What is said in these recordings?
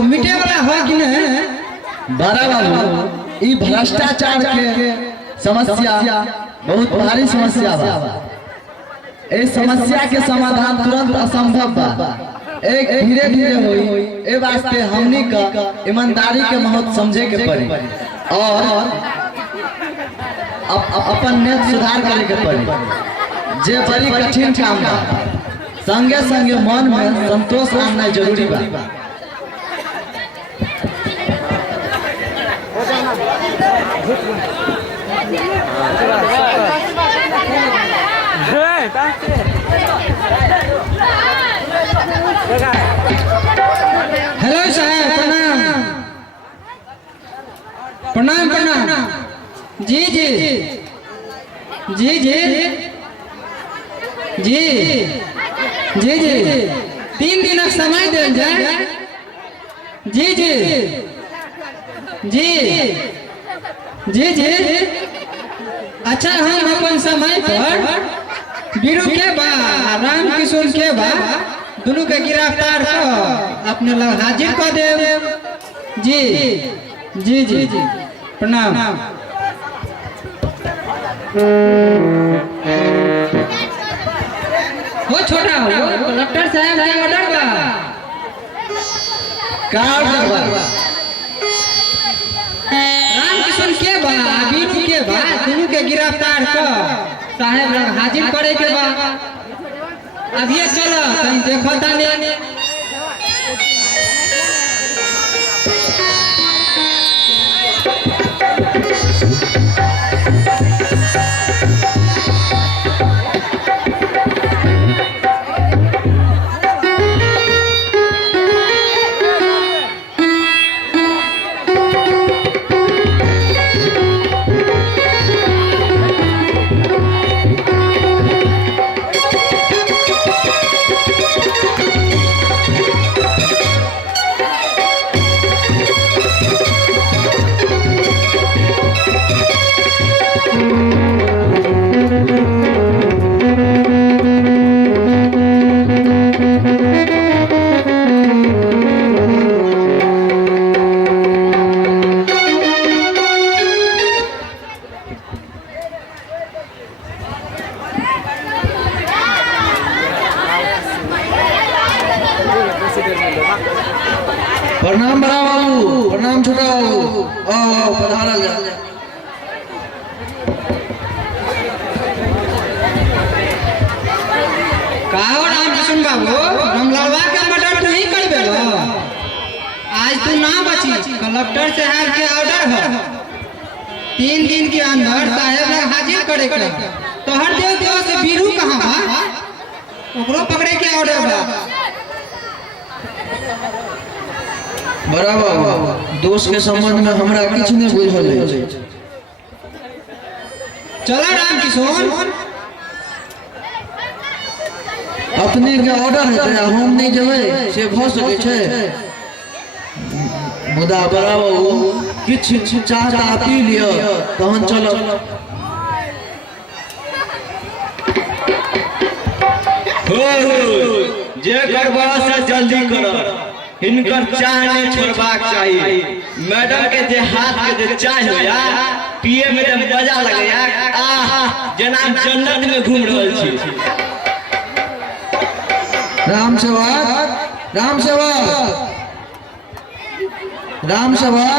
को मिटे वाला हो कि नहीं? बड़ा बाबू ई भ्रष्टाचार के समस्या बहुत भारी समस्या बा। इस समस्या के समाधान तुरंत असंभव बा। एक धीरे धीरे होई। ए वास्ते हमनी का ईमानदारी के महत्व समझे के पड़ी और अपन नेत सुधार करे के पड़ी। जे बड़ी कठिन काम बा, संगे संगे मन में संतोष आना जरूरी बा। हेलो साहब, प्रणाम प्रणाम प्रणाम। जी जी जी जी जी जी जी 3 दिन समय देल जाए। जी जी जी जी जी अच्छा, हम अपन समय पर बीरू के बा राम किशोर के बा दोनों के गिरफ्तार कर अपने लग हाजिर कर दे। जी जी जी जी प्रणाम। हो छोटा हो कलेक्टर साहब है ऑर्डर बा का ऑर्डर बा? राम किशोर के बा बीरू के बा दोनों के गिरफ्तार कर साहब लग हाजिर करे के बा। अब ये चलो कहीं देखो ताने। प्रणाम बड़ा बाबू, प्रणाम छोटा बाबू। आओ पधारा जा। काहो राम किशोर बाबू, हम लड़वा के मर्डर तू ही कर बेलो। आज तू ना बची, कलेक्टर साहब के ऑर्डर है 3 दिन के अंदर साहब ने हाजिर करे के। तो हर देव से बीरू कहां बा? ओकरो पकड़े के ऑर्डर बा। बड़ा बाबू दोस्त के संबंध में हमरा कुछ नहीं बुझल है। चला राम किशोर, अपने के ऑर्डर है तो हम नहीं जेबे से भ सके छे। मुदा बड़ा बाबू किछ चाहता पी लियो तहन चलो। हो जे करबा से जल्दी करो। इनकर चाय नहीं छोड़बाक चाहिए। मैडम के जे हाथ के जे चाय होया पिए में जब मजा लगेया आह जना जन्नत में घूम रहल छी। राम सेवक, राम सेवक, राम सेवक,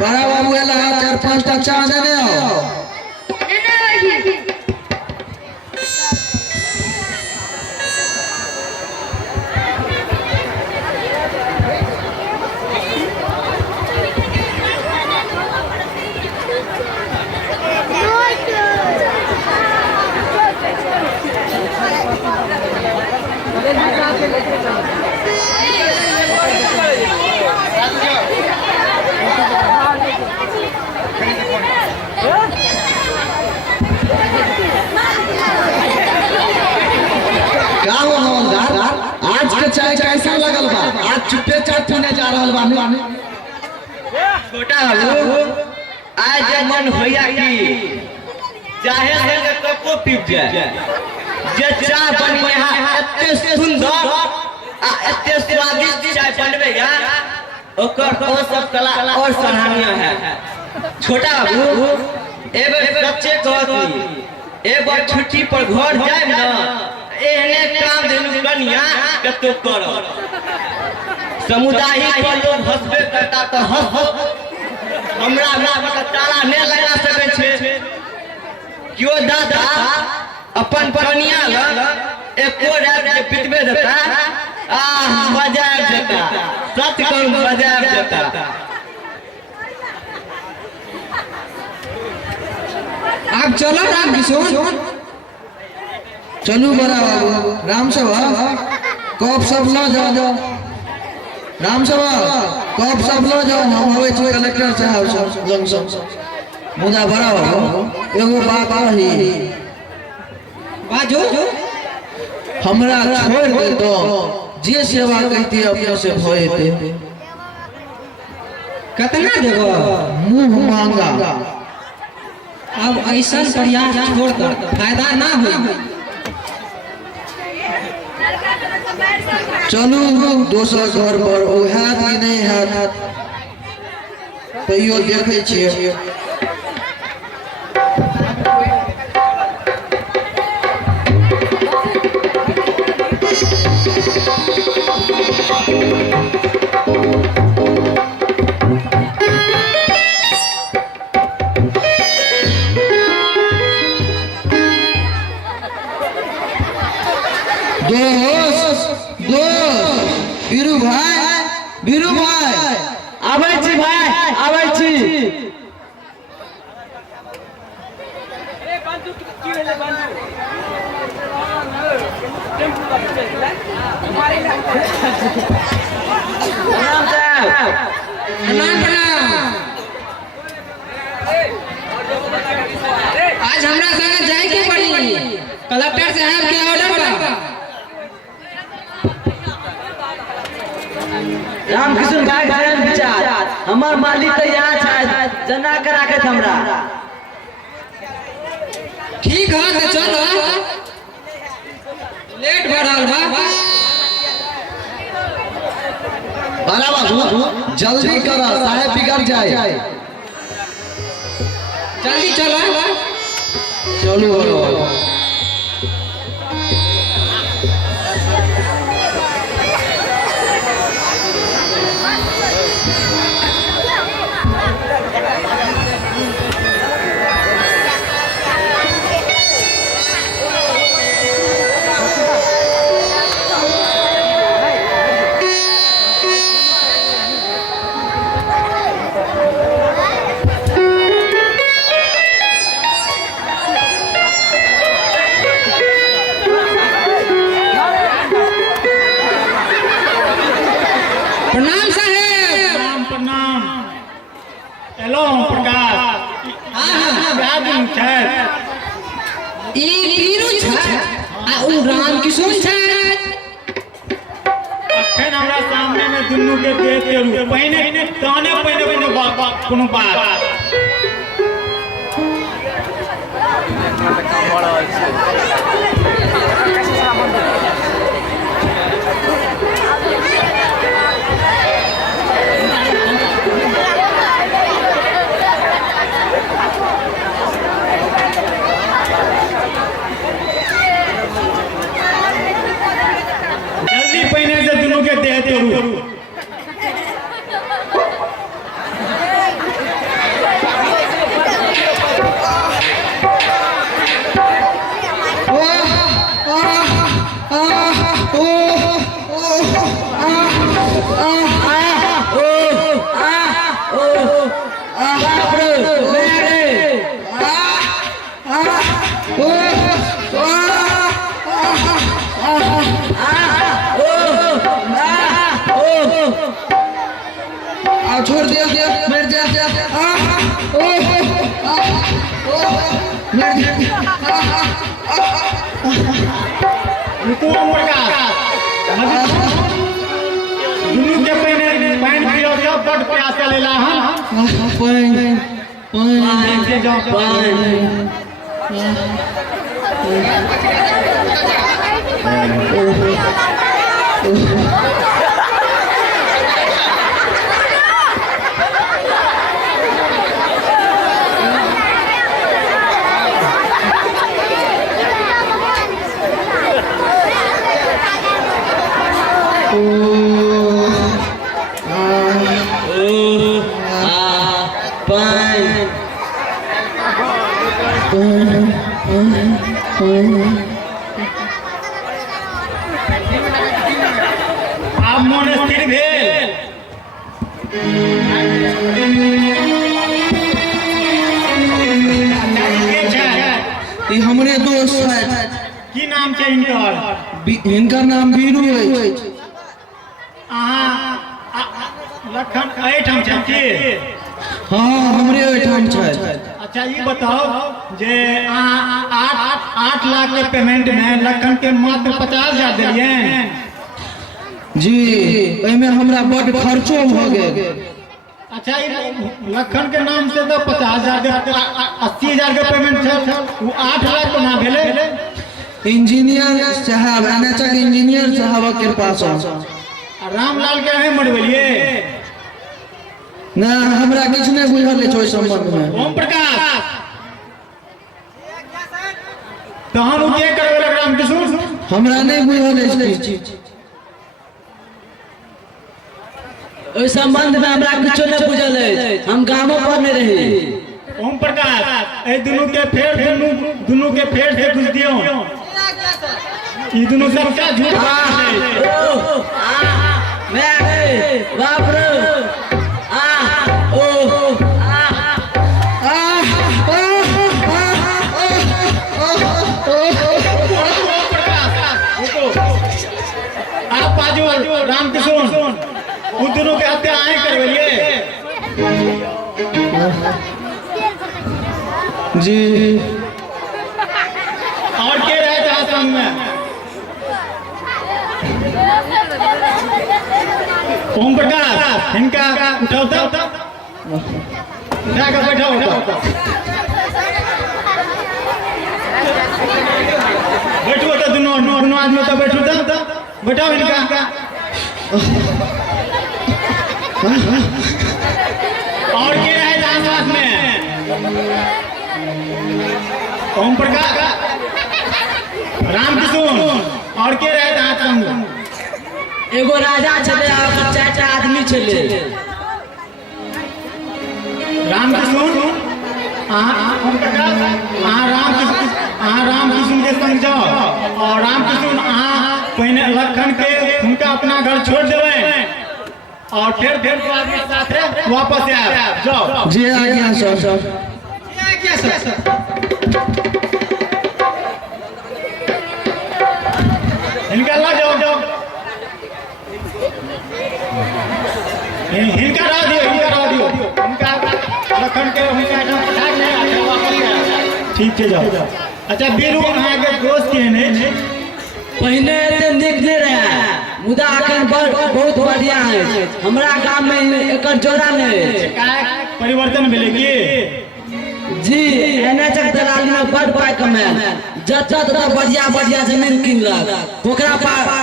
बड़ा बाबू एला 4-5 टा चाय देने आओ। चाय कैसा लगल बा? आज चुप्पे चाय पीने जा रहल बानी। छोटा बाबू आज मन होया कि चाहे संगे कपो पीप जाए। जे चाय बनी यहाँ एते सुंदर आ एते स्वादिष्ट चाय बनबे या और सब कला और सराहनीय है। छोटा बाबू एबे बच्चे कहती एक बार छुट्टी पर घर जाए ना एहने काम देनु कन्या के तो करो। समुदाय पर लोग हंसबे करता तो हंस हमरा में ताला नहीं लगा सके छे। क्यों दादा अपन कन्या ल एको रात के पिटबे देता मजा आ जाता। सच कहूं मजा आ जाता। आप चलो राम किशोर। चलू बड़ा बाबू राम सभा कब सब न जाओ राम सभा कब सब न जाओ हम होवे छी कलेक्टर साहब जंक्शन मुदा बड़ा बाबू एगो बात रही बाजो हमरा छोड़ दे तो जे सेवा कहती अपने से होते कितना देबो मुंह मांगा। अब ऐसा प्रयास छोड़ दो फायदा ना हो। चलू दोसर घर पर ओ हाथ कि नहीं हाथ तैयो देखे छिए। बीरू भाई आबै छी भाई आबै छी। आज हमरा संगे जाए के पड़ी कलेक्टर साहब के ऑर्डर बा। रामकृष्ण भाई गायन विचार हमार मालिक तो यहाँ है जना करा के हमरा। ठीक है तो चलो लेट बढ़ल बा। बड़ा बाबू जल्दी करो साहेब बिगड़ जाए। जल्दी चलो चलो प्रणाम साहेब। प्रणाम हेलो प्रकाश क्या दिन छै ई बीरू छै आ उ राम किशोर छै। अखन हमरा सामने में दुनू के देख के रू पहिने ताने पहिने कोनो बात जल्दी पहिने से दुनू के देख के रू। छोड़ दिया मर जा दुनू के पहिने पानी पियो सब बड़ प्यास लेला हम पानी आप मोन स्थिर भेल के छै? ई हमरे दोस्त है, की नाम छै हिनकर? हिनकर नाम बीरू है। अहाँ लखन एहिठाम छै की? हाँ हमरे ओहिठाम छै। अच्छा ये बताओ जे अहाँ 8 लाख के पेमेंट में लखन के मात्र 50,000 देलिए। जी एहिमे हमरा बड़ खर्चो भ गेल। अच्छा ये लखन के नाम से तो 50,000 80,000 के पेमेंट छै, वो 8 लाख तो ना भेले। इंजीनियर साहब एनएचआर इंजीनियर साहब के पास रामलाल के अहीं मरबेलिए। ना हमरा किछ नहीं बुझल है ओहि संबंध में। ओम प्रकाश तहन उ के करबे रामकृष्ण? हमरा नहीं बुझल है किछ। ओहि संबंध में हमरा कुछो नहीं बुझल है, हम गामो पर नहीं रही। ओम प्रकाश ए दुनू के फेर से कुछ दियो। ई दुनू सबका झूठ है। बाप रे आप बाजू रामकृष्ण उन दोनों के हत्या आए करवेलिए। जी और के रहे थे संग में? ओम प्रकाश इनका उठाओ उठा कर बैठाओ। बैठो तो दोनों आदमी तो बैठो तो बैठाओ इनका। और के रहे थे साथ में? ओम प्रकाश रामकृष्ण और के रहे थे संग? एगो राजा चले आ 4टा आदमी चले। रामकृष्ण रामकृष्ण के संग जाओ और रामकृष्ण पहले लखन के उनका अपना घर छोड़ देवे और फिर आदमी साथ वापस आए जाओ। जी आ गया सर। क्या सर? इनका ला जाओ इनका ला दियो इनका लखन के ठीक है जाओ। अच्छा बीरू अहाँ के दोस्त के ने पहले एते नीक नहीं रहा, मुदा अखन बहुत बढ़िया है। हमरा गांव में एकर जोड़ा नहीं है। परिवर्तन भेले की? जी एनएचआर दलाली में बड़ पाई कमाल, जतऽ ततऽ बढ़िया जमीन किनलक, ओकरा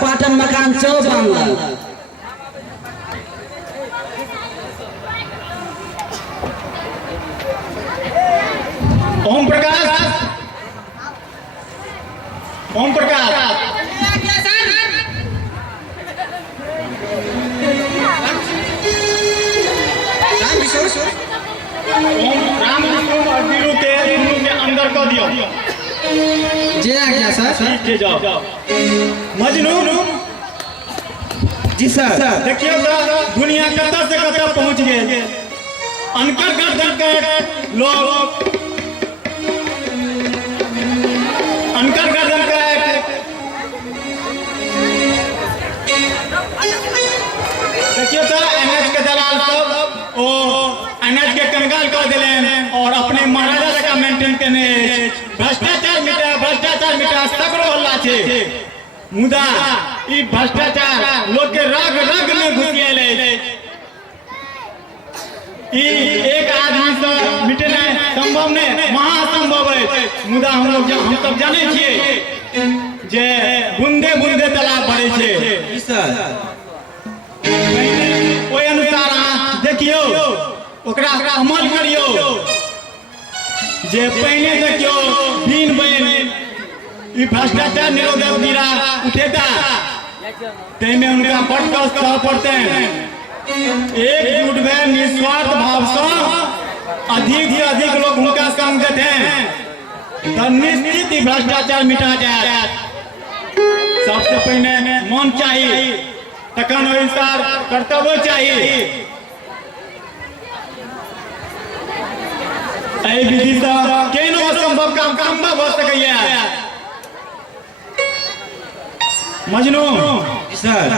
पाटन मकान सेहो बांधलक। ओम प्रकाश रामकृष्ण और बीरू के अंदर कर दियो। जी आ गया सर। ठीक है जाओ। मजनू जी सर। देखिए तो दुनिया कत्ता से कत्ता पहुंच गए। अनकर गर्दन के लोग अनकर गर्दन का देखिए तो एनएच के दलाल सब ओ एनएच के कंगाल कर दिले और अपने महाराजा का मेंटेन करने भ्रष्टाचार मिटा सगरो हल्ला छे। मुदा ई भ्रष्टाचार लोग के रग रग में घुसिएले। ई एक आदमी से मिटना संभव नहीं, महासंभव है। मुदा हम सब जाने छिए जे बूंदे बूंदे तालाब भरे छे। सर ओहि अनुसार अहाँ देखियो, ओकरा अमल करियो। जे पहले देखियो दिन बन ई भ्रष्टाचार निरोधक गिरा उठेता तेमे उनका बड़ कष्ट पड़ते हैं। एकजुट में निस्वार्थ भाव से अधिक से अधिक लोग उनका संग देते हैं तो निश्चित ही भ्रष्टाचार मिटा जाए। सबसे पहले मन चाहिए, तखन अनुसार कर्तव्य चाहिए। एहि विधि से केहनो असंभव काम संभव हो सकैया। मजनू सर